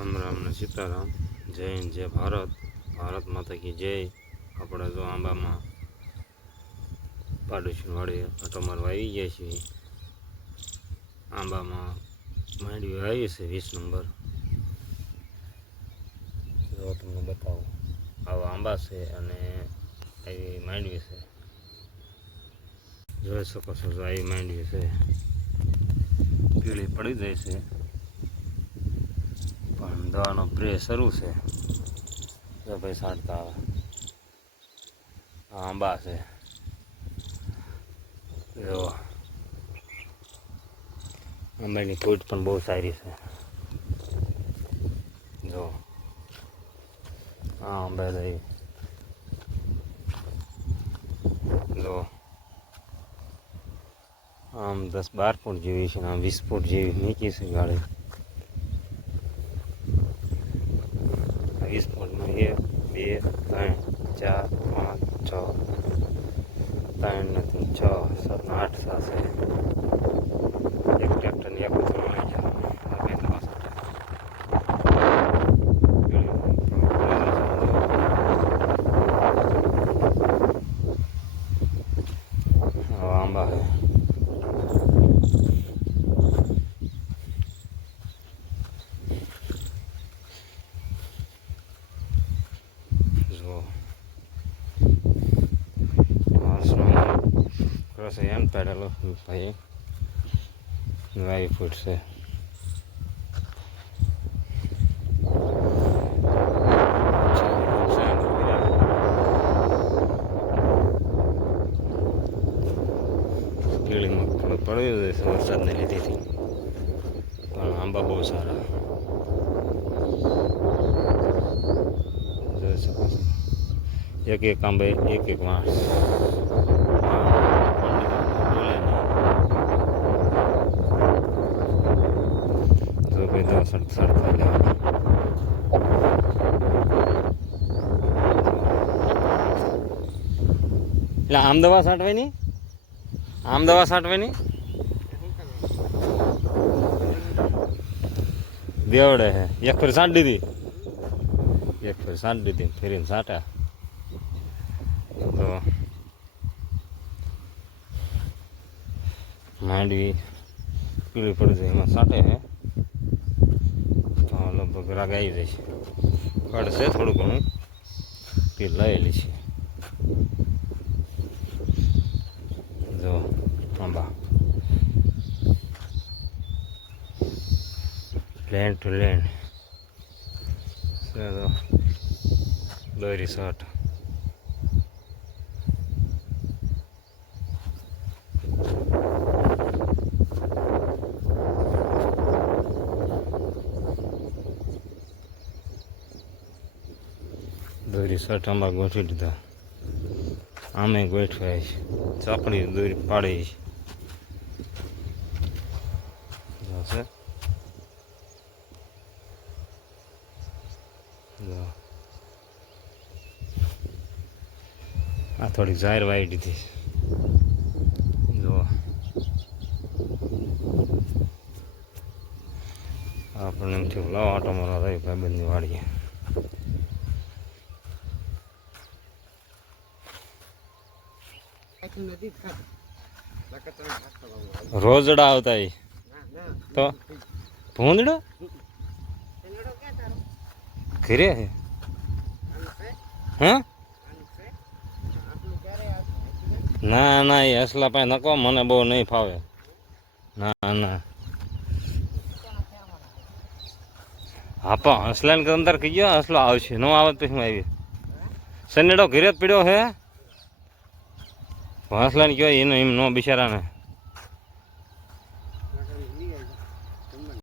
રામ રામ ને સીતારામ. જય હિન્દ, જય ભારત. ભારત માતા કી જય. આપણે જો આંબામાં પાડોશી વાળી આટો મારવા આવી ગયા છીએ. આંબામાં માંડવી આવી છે વીસ નંબર. જો તમને બતાવું. આવા આંબા છે અને આવી માંડવી છે. જોઈ શકો છો આવી માંડવી છે. પીળી પડી જાય છે. પણ દવાનો પ્રે શરૂ છે. જો ભાઈ સાંટતા આવે. આંબા છે. જો આંબાની ફૂટ પણ બહુ સારી છે. જો. હા, આંબા થઈ જો આમ દસ બાર ફૂટ જેવી છે આમ વીસ ફૂટ જેવી નીચી છે ગાડી. વીસ ફૂટમાં એક બે ત્રણ ચાર પાંચ છ ત્રણ નથી છ સાત ને આઠ થશે એક ટ્રેક્ટરની એક ઉતરો લઈ જાઓ આ બે ત્રણ આવા આંબા છે જો માણસનો ક્રોસ એમ પેડેલો ભાઈ વાઈ ફૂટ છે પીળીમાં થોડો પડ્યો છે વરસાદને લીધેથી એક એક આંબે, એક એક માણસ સડતા લેવા એટલે આમ દવા છાંટવાની આમ દવા છાંટવાની દેવડે હે. એક ફેર સાંટ દીધી એક ફેર સાંટ દીધી ફેરીને છાંટ્યા તો માંડવી પીળી પડશે એમાં સાટે હે. લગભગ રાગ આવી જાય છે. પડશે થોડું ઘણું. પીલ લાવેલી છે. જો, આંબા. લેન્ડ ટુ લેન્ડ દોરી શર્ટ. દોરી આંબા ગોઠવી દીધા આમે ગોઠવાય છે. ચાપડી દોરી પાડી છે. આ થોડી જાહેર વાઈ દીધી જો. આપણને એમ થયું, લાવો, આટો મારવા રહી ભાઈબંધની વાડીએ. રોજડા આવતા તો ભૂંદડો? ઘરે હે? ના ના એ હસલા પાસે નકો મને બહુ નહીં ફાવે. ના ના. હા, પણ હસલાને અંદર કહી ગયો? હસલો આવશે. ન આવે શું આવી. સનેડો ઘરે પીડ્યો હે? હસલાને કહેવાય એનો એમ નો બિચારાને